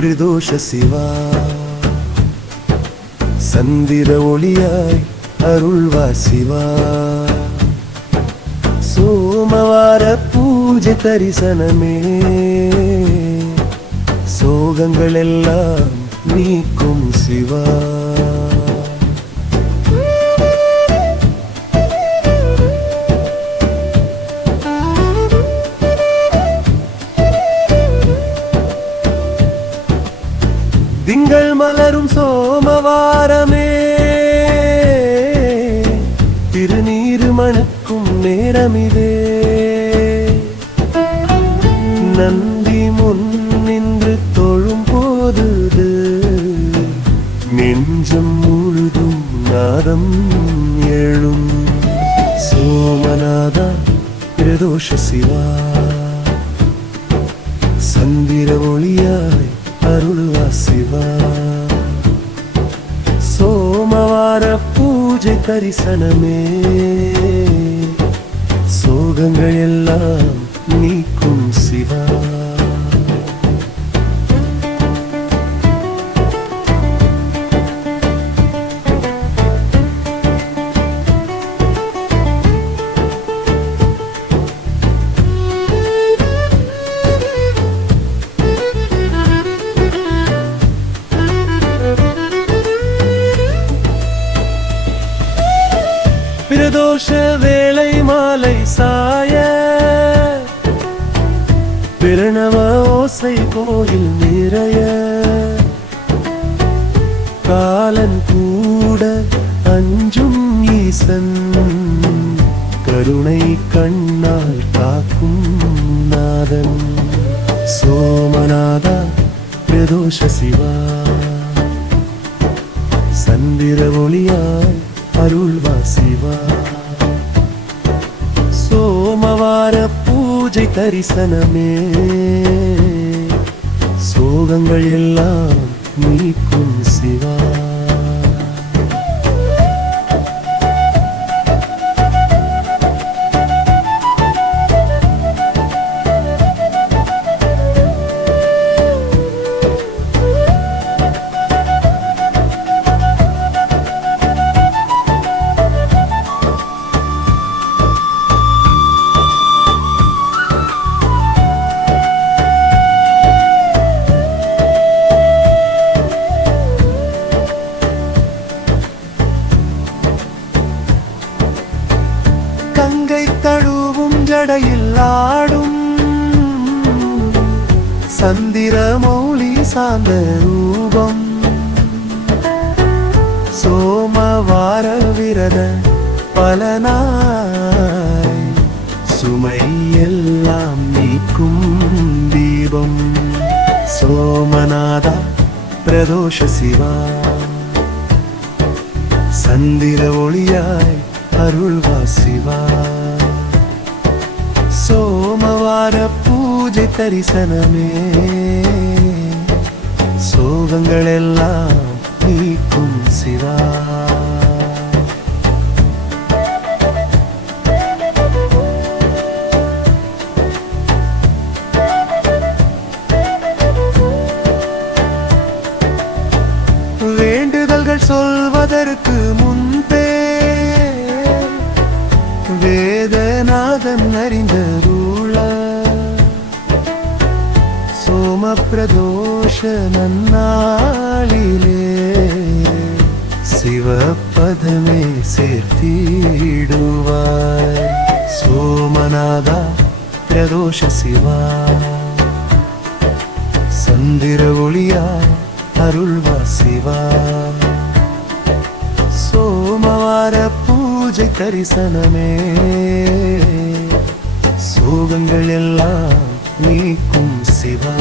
பிரதோஷ சிவா. சந்திர ஒளியாய் அருள்வா சிவா. சோமவார பூஜை தரிசனமே. சோகங்கள் எல்லாம் நீக்கும் சிவா. சோமவாரமே திருநீரு மணக்கும் நேரமிதே. நந்தி முன் நின்று தொழும் போது நெஞ்சம் முழுதும் நாதம் எழும். சோமநாதா பிரதோஷ சிவா. சந்திர ஒளியாய் அருள்வா சிவா. பூஜை தரிசனமே. சோகங்கள் எல்லாம் நீக்கும் சிவா. பிரதோஷ வேலை மாலை சாய. பிரணவ ஓசை கோயில் நிறைய. காலன் கூட அஞ்சும் ஈசன். கருணை கண்ணால் காக்கும் நாதன். சோமநாதா பிரதோஷ சிவா. சந்திர ஒளியாய் அருள்வா சிவா. வார பூஜை தரிசனமே. சோகங்கள் எல்லாம் நீக்கும் சிவா. கங்கை தழுவும் ஜடையில் ஆடும் சந்திர மௌலி சாந்த ரூபம். சோமவார விரத பலனாய். சுமை எல்லாம் நீக்கும் தீபம். சோமநாதா பிரதோஷ சிவா. சந்திர ஒளியாய் அருள்வா சிவா சோமவார பூஜை தரிசனமே. சோகங்கள் எல்லாம் நீக்கும் சிவா. வேண்டுதல்கள் சொல்வதற்கு முன் வேதநாதன் அறிந்தருள சோம பிரதோஷ நன்னாளிலே சிவப்பதமே சேர்த்திடுவாய். சோமநாதா பிரதோஷ சிவா. சந்திர ஒளியாய் அருள்வா சிவா. பூஜை தரிசனமே. சோகங்கள் எல்லாம் நீக்கும் சிவா.